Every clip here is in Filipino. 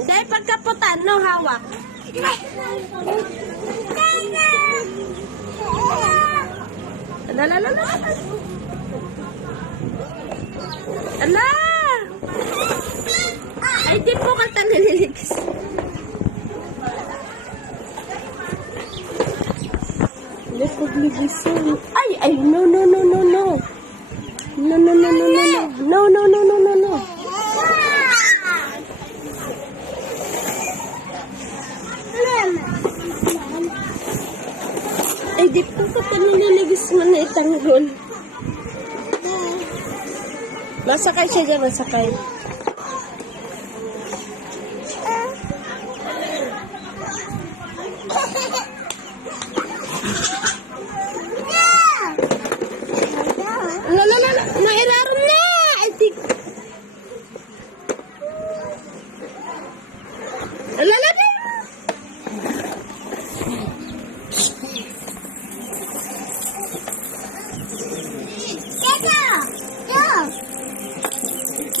Dahil pagkaputan, no, hawak. Ala. Ala! Ay, di po kata nililigis. Pagligisan. Ay, no. No. Ay, di po ka nililigis mo na itanggol. Masakay siya dyan, masakay. Nairaron na! Adik! Alala na!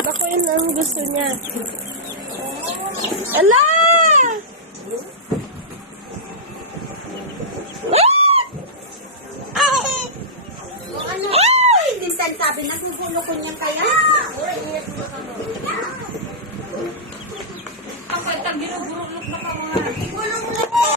Bako yun ang gusto niya. Ala! Minsan sabi, nagsusulo ko niya kaya.